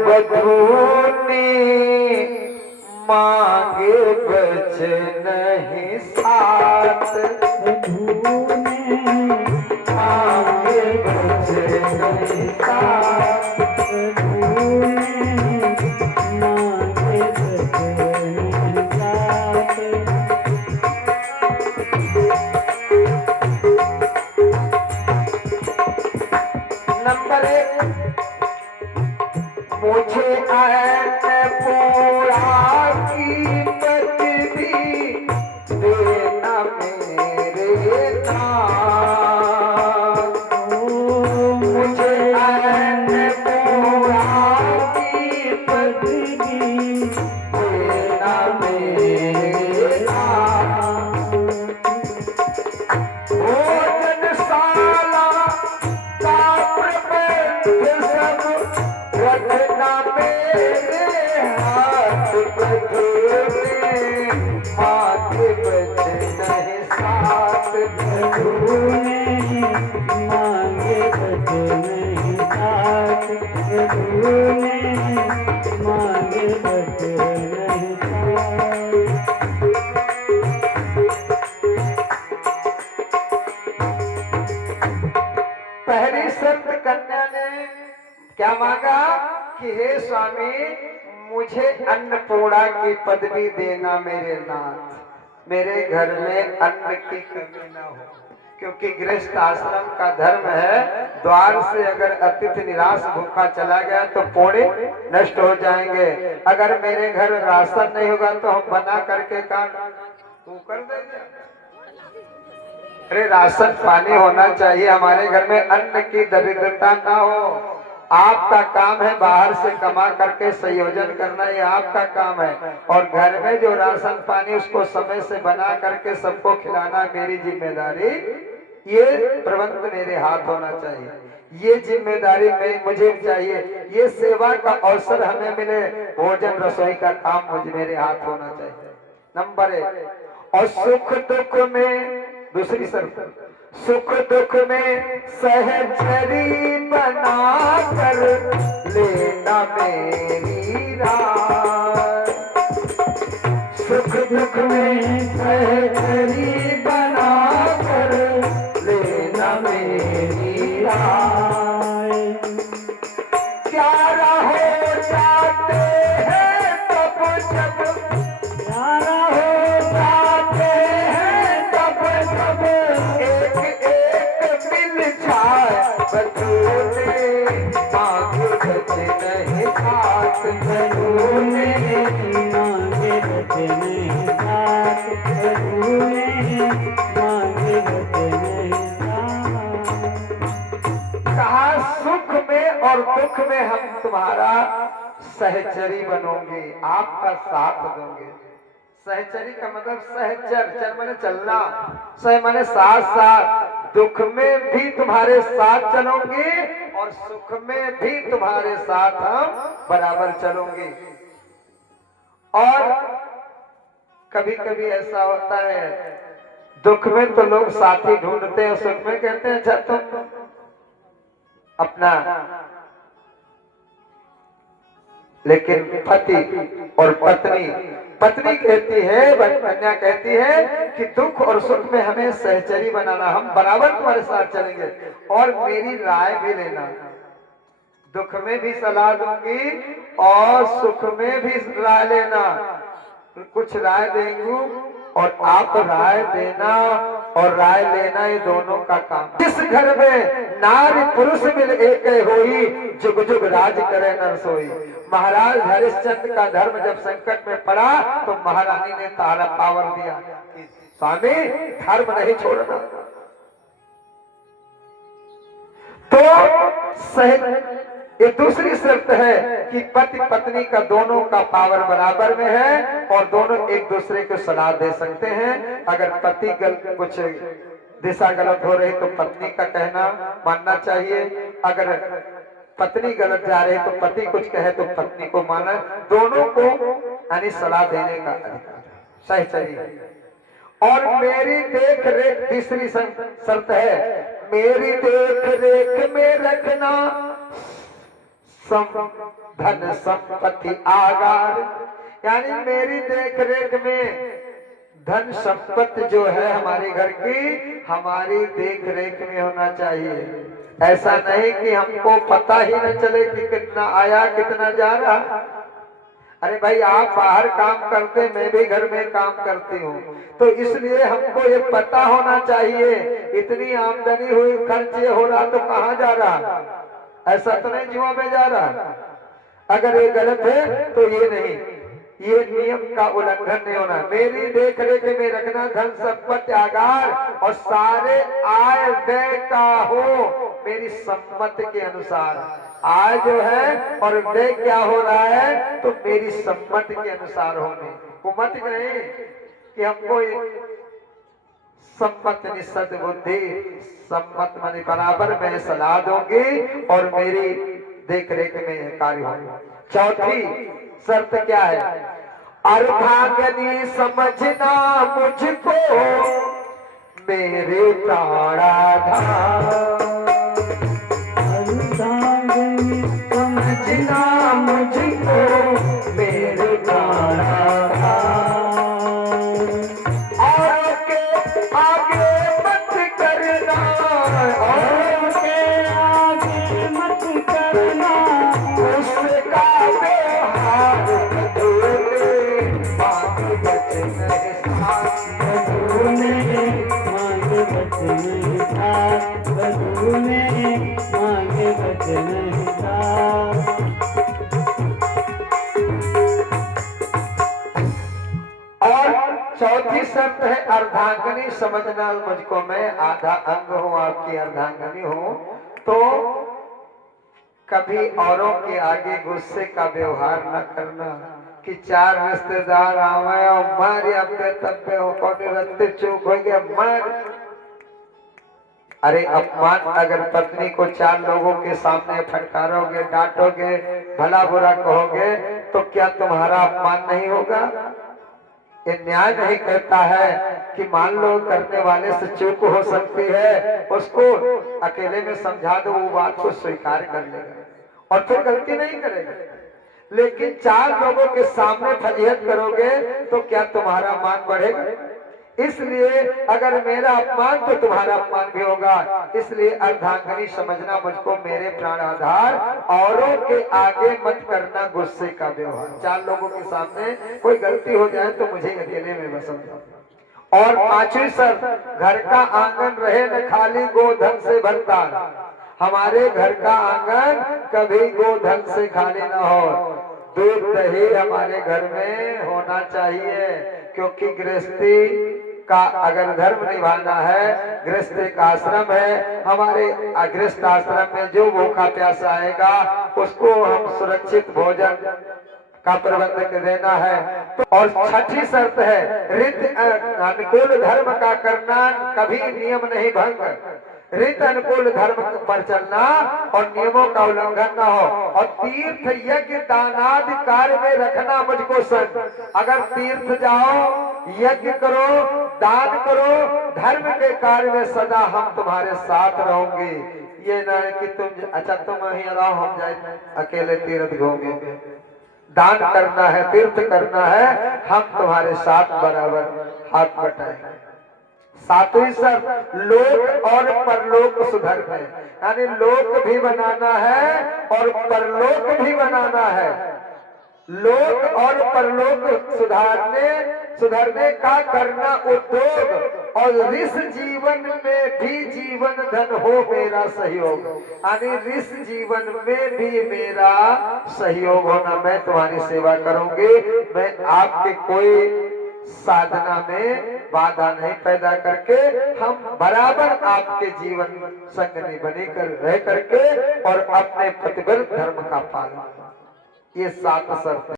वधू ने मांगे बच नहीं साथ, वधू ने मांगे बच नहीं साथ, वधू ने मांगे बच नहीं साथ। नंबर 1, मुझे अन्नपूर्णा की पदवी देना मेरे नाथ, मुझे अन्नपूर्णा की पदवी देना मेरे नाथ, भोजनशाला का प्रबंध सब रखना मेरे हाथ, वधू ने मांगे बच नहीं साथ, वधू ने मांगे बच नहीं साथ, वधू ने मांगे बच नहीं साथ। पहली संत कन्या ने क्या मांगा कि हे स्वामी मुझे अन्नपूर्णा की पदवी देना मेरे नाथ, मेरे घर में अन्न की कमी न हो, क्योंकि गृहस्थ आश्रम का धर्म है द्वार से अगर अतिथि निराश भूखा चला गया तो पौड़े नष्ट हो जाएंगे। अगर मेरे घर राशन नहीं होगा तो हम बना करके काम तू कर देंगे। अरे राशन पानी होना चाहिए, हमारे घर में अन्न की दरिद्रता ना हो। आपका काम है बाहर से कमा करके संयोजन करना, ये आपका काम है, और घर में जो राशन पानी उसको समय से बना करके सबको खिलाना मेरी जिम्मेदारी, ये प्रबंध मेरे हाथ होना चाहिए, ये जिम्मेदारी में मुझे चाहिए, ये सेवा का अवसर हमें मिले, भोजन रसोई का काम मुझे मेरे हाथ होना चाहिए। नंबर 1, और सुख दुख में दूसरी शर्त, सुख दुख में सहचरी बना कर लेना मेरी राह, सुख दुख में सहचरी बना कर लेना मेरी राह, प्यारा हो जाते हैं तब जब, प्यारा हो जाते हैं तब जब एक एक मिल जाए, वधू ने मांगे बच नहीं साथ, वधू ने मांगे बच नहीं साथ, वधू ने मांगे बच नहीं साथ। कहा सुख में और दुख में हम तुम्हारा सहचरी बनोगे, आपका साथ दोगे। सहचरी का मतलब सहचर, चर माने चलना, सह माने साथ साथ, दुख में भी तुम्हारे साथ चलोगे और सुख में भी तुम्हारे साथ हम बराबर चलोगे। और कभी कभी ऐसा होता है दुख में तो लोग साथी ढूंढते हैं, सुख में कहते हैं अच्छा तुम अपना, लेकिन पति और पत्नी, पत्नी कहती है, कन्या कहती है कि दुख और सुख में हमें सहचरी बनाना, हम बराबर तुम्हारे साथ चलेंगे और मेरी राय भी लेना, दुख में भी सलाह दूंगी और सुख में भी राय लेना, कुछ राय देंगे और आप राय देना और राय लेना, ये दोनों का काम। जिस घर में नारी पुरुष मिल एक होई, जुग जुग राज करे नर सोई। महाराज हरिश्चंद्र का धर्म जब संकट में पड़ा तो महारानी ने तारा पावर दिया, स्वामी धर्म नहीं छोड़ना। तो ये दूसरी शर्त है कि पति पत्नी का दोनों का पावर बराबर में है और दोनों एक दूसरे को सलाह दे सकते हैं। अगर पति कुछ दिशा गलत हो रही तो पत्नी का कहना मानना चाहिए, अगर पत्नी गलत जा रही तो पति कुछ कहे तो पत्नी को माना, दोनों को यानी सलाह देने का अधिकार सही चाहिए। और मेरी देख रेख तीसरी शर्त है, मेरी देख रेख में रखना धन संपत्ति आगार, यानी मेरी देख रेख में धन संपत्ति जो है हमारे घर की हमारी देख रेख में होना चाहिए। ऐसा नहीं कि हमको पता ही न चले कि कितना आया कितना जा रहा। अरे भाई आप बाहर काम करते, मैं भी घर में काम करती हूँ, तो इसलिए हमको ये पता होना चाहिए इतनी आमदनी हुई, खर्च ये हो रहा तो कहाँ जा रहा। ऐसा तो नहीं जुआ में जा रहा। अगर ये गलत है तो ये नहीं, ये नियम का उल्लंघन नहीं होना। मेरी देख रेख में रखना, धन संपत्ति आगार और सारे आय व्यय का हो मेरी सम्मति के अनुसार। आय जो है और व्यय क्या हो रहा है तो मेरी सम्मति के अनुसार होने को मत कहें कि हमको सम्मत निसद बुद्धि, सम्मत माने बराबर मैं सलाह दूंगी और मेरी देख रेख में कार्य होगा। चौथी शर्त क्या है? अर्धांगनी समझना मुझको मेरे प्राणाधार, अर्धांगिनी समझना मुझको मेरे प्राणाधार, और के आगे मत करना, और के आगे मत करना, उसका व्यवहार मांग बचन मांगे बचन साथ, बधू ने मांगे बचन साथ। और चौथी शर्त है अर्धांगनी समझना मुझको, मैं आधा अंग हूँ आपकी अर्धांगनी हूँ, तो कभी औरों के आगे गुस्से का व्यवहार न करना कि चार रिश्तेदार आवे और मारे अपने तब्बे हो रत्ते चूक हो गया मार। अरे अपमान अगर पत्नी को चार लोगों के सामने फटकारोगे, डांटोगे, भला बुरा कहोगे तो क्या तुम्हारा अपमान नहीं होगा? ये न्याय नहीं कहता है कि मान लो करने वाले से चूक हो सकती है, उसको अकेले में समझा दो, वो बात को स्वीकार कर लेगा और फिर गलती नहीं करेगा। लेकिन चार लोगों के सामने फजीहत करोगे तो क्या तुम्हारा मान बढ़ेगा? इसलिए अगर मेरा अपमान तो तुम्हारा अपमान भी होगा। इसलिए अर्धांगनी समझना मुझको मेरे प्राण आधार, औरों के आगे मत करना गुस्से का व्यवहार। चार लोगों के सामने कोई गलती हो जाए तो मुझे अकेले में पसंद। और पांचवी शर्त, घर का आंगन रहे न खाली गोधन से भरता। हमारे घर का आंगन कभी गोधन से खाली न हो, दूध दही हमारे घर में होना चाहिए, क्योंकि गृहस्थी का अगर धर्म निभाना है, गृहस्थ एक आश्रम है, हमारे गृहस्थ आश्रम में जो भूखा प्यासा आएगा उसको हम सुरक्षित भोजन का प्रबंध देना है। तो और छठी शर्त है रीत अनुकूल धर्म का करना, कभी नियम नहीं भंग, रीत अनुकूल धर्म पर चलना और नियमों का उल्लंघन न हो। और तीर्थ यज्ञ दानादि कार्य में रखना मुझको संग। अगर तीर्थ जाओ, यज्ञ करो, दान करो, धर्म के कार्य में सदा हम तुम्हारे साथ रहोगे। ये न कि तुम अच्छा तुम ही रहो, हम जाए अकेले तीर्थ घूमेंगे। दान करना है, तीर्थ करना है, हम तुम्हारे साथ बराबर हाथ बटाएंगे। सातवीं शर्त, लोक और परलोक सुधरना, यानी लोक भी बनाना है और परलोक भी बनाना है। लोक और परलोक सुधरने का करना उद्योग, और इस जीवन में भी जीवन धन हो मेरा सहयोग, यानी इस जीवन में भी मेरा सहयोग होना। मैं तुम्हारी सेवा करूंगी, मैं आपके कोई साधना में बाधा नहीं पैदा करके, हम बराबर आपके जीवन संगनी बनी कर रह करके और अपने प्रतिबद्ध धर्म का पालन। ये 7 शर्त।